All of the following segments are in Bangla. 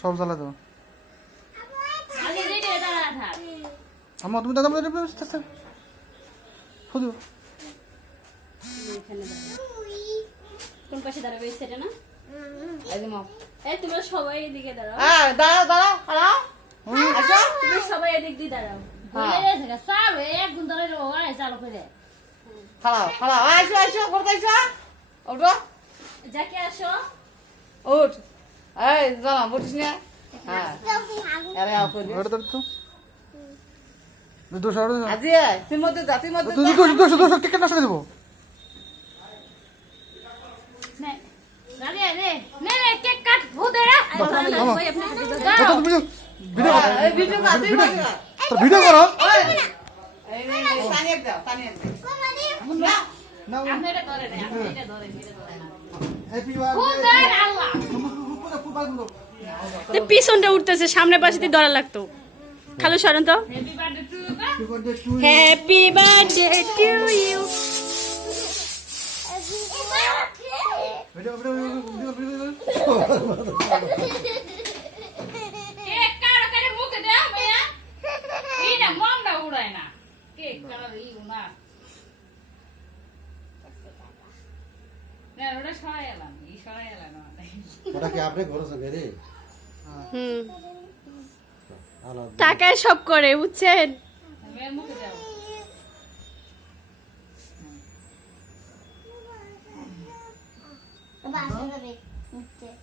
সব জ্বালা দাও আমার তুমি দাদা বলে ফুদু কোন পাশে দাঁড়াবে সেটা না একদম এই তোমরা সবাই এদিকে দাঁড়াও হ্যাঁ দাঁড়াও দাঁড়াও দাঁড়াও আসো তুমি সবাই এদিক দিয়ে দাঁড়াও বলে গেছে চাল এক গুণ ধরে ওই চালু করে খালাও খালাও আসো আসো করতে আসো ওঠো যাকে আসো ওঠ এই জানা বলিস না হ্যাঁ আরে আও কই ওটা তো দোষ আর আজি তুই মধ্যে যা তুই মধ্যে দোষ টিকেট নষ্ট করে দেবো নে রাজি রে নে নে কেক কাট ভূত এরা ওই আপনি ভিডিও এই ভিডিও কর তুই মধ্যে তো ভিডিও করো এই পানি এক দাও পানি এক না আপনি এটা ধরে না আপনি এটা ধরে না হ্যাপি ভূত বার্থডে আর আল্লাহ পিছনটা উঠতেছে সামনের পাশে দিয়ে ধরা লাগতো খালু সরেন তো happy birthday to you happy birthday to you cake কাটা করে মুখে দাও ভাইয়া এইটা মনটা উড়ায় না কেক কাটা ইউ না না ওটা সরাই এলাম এই সরাই এলাম না ওটা কি আপনি করেছেন রে হুম আলাদা টাকায় সব করে বুঝছেন মেয়ের মুখে দাও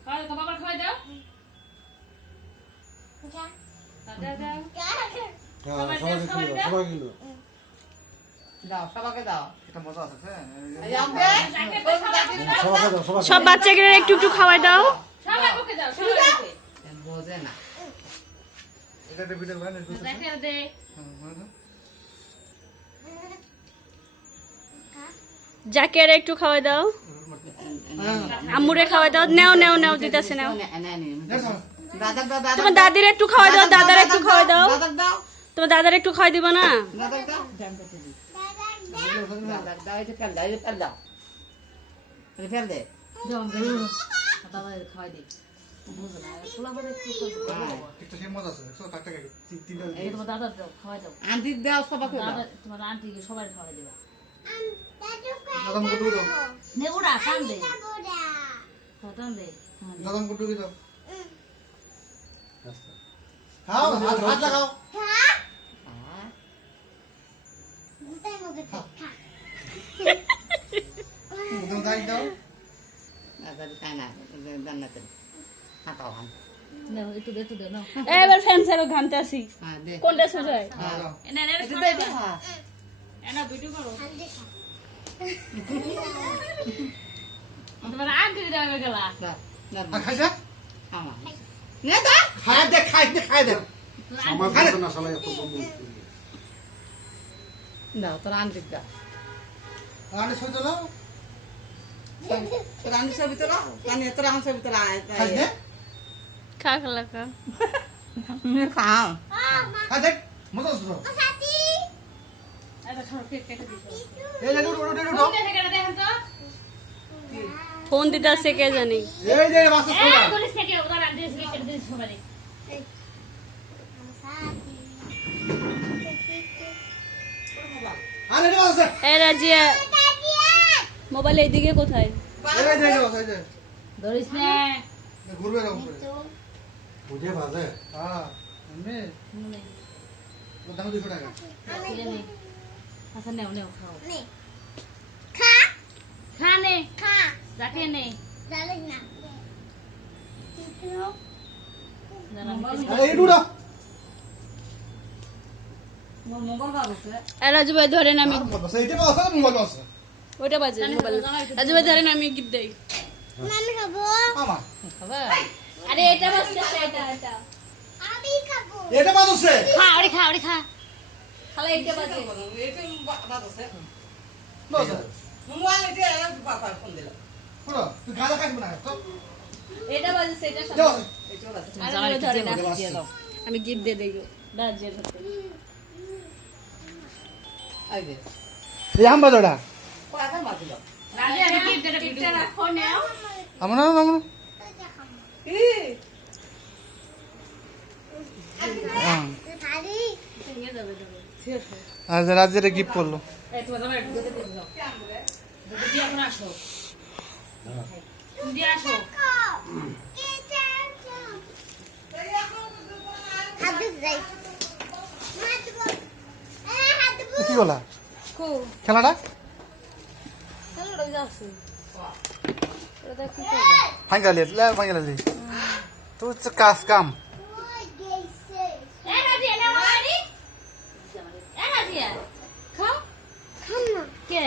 খাওয়া দাও বাবা খাওয়া দাও দাও দাও সবাই কিন্তু দাও সবাইকে দাও এটা মজা আছে হ্যাঁ এই আমবে সবাই দাও সবাই সব বাচ্চাকে একটু একটু খাওয়াই দাও সবাই মুখে দাও সবাই মুখে বোঝে না এটা একটা ভিডিও বানাই দিতে দেখে দে যাকে একটু খাওয়াই দাও আম্মুরে খাওয়াই দাও নেও নেও নেও দিতেছে নাও দাদা দাদা তোমার দাদির একটু খাওয়াই দাও দাদার একটু খাওয়াই দাও দাদা দাও তোমার দাদার একটু খাওয়াই দিবা না দাদা দাও দাদা দাও এটা ফেল দাও এটা ফেল দাও এটা ফেল দে দাদা খাওয়াই দে বুঝো না পোলা বলে একটু একটা সেই মজা আছে দেখছো টাকা তিনটা এই তোমার দাদা দাও খাওয়াই দাও আন্টি দাও সবাইকে দাও দাদা তোমার আন্টিকে সবাই খাওয়াই দিবা দাদাম কুটু দাও নে উড়া টান দে টান দে দাদাম কুটু দাও খাও হাত লাগাও মুদম দাই দাও দাদা খায় না জান্নাতে হাঁটাও হান নাও একটু দে নাও এবার ফ্যান্সারও ঘামতে আসি হ্যাঁ দে কোনটা সোজায় দাও এনে এনে এটা দে এটা হ্যাঁ এনা ভিডিও করো তোমার আন্টি দেওয়া গেলা দাও দাও আর খাইছা আমা নে দা খাই দে আমার কথা না শালা এত কম দাও তোর আন্টি দাও আরে সই দাও তোর আন্টি সব ভিতরে কানে তোর আন্টি সব ভিতরে খাই দে খা খালা খা খাও খাই দে মজা আছে এটা খাও কেক কেটে দিছো এই যে উঠো কোন থেকে কেটে দেখেন তো ফোন দিতে আসছে কে জানি এই যে মাছ এই পুলিশ থেকে ওরা আন্টি কেটে দিছো সবাই আরে রে মাছ এ রাজিয়া মোবাইল এইদিকে কোথায় এই যে এই যে ধরিস না ঘুরবে এরকম করে বুঝে বাজে হ্যাঁ এমনি মনে ওর দাম 200 টাকা কিনে নে আচ্ছা নেও নেও খাও খা নে যাকে নে এই ডুডা মোবাইল বাবুছে এ রাজু ভাই ধরেন আমি বস এইটা আছে মোবাইল আছে ওইটা বাজে মোবাইল রাজু ভাই ধরেন আমি গিফট দেই আমা খাবা আরে এটা বাজছে এটা এটা মাছ আছে খা ওরে খা খালা এটা বাজে এটা বাবুছে বস মোবাইল এটা বাবা ফোন দিল পুরো তুই গাজা খাইবি না তো এটা বাজে সেটা যাও এটা বাবুছে আর ধরে না আমি গিফট দিয়ে দেই রাজু ধরতে আই দে এই আম বাজোড়া কয়টা বাজিল রানী রাজিয়া কি এটা ভিডিও রাখো নাও আমরা আমরা আজ রাজ্যের গিফট করলো এই তোমার জামাই দুধ দিয়ে দাও দুধ দিয়ে এখন আসো দুধ দিয়ে আসো কি বলা খেলাটা ফাইনালি ফাইনালি তো হচ্ছে কাজ কাম এই রাজিয়া নাও বাড়ি এই রাজিয়া খাও কে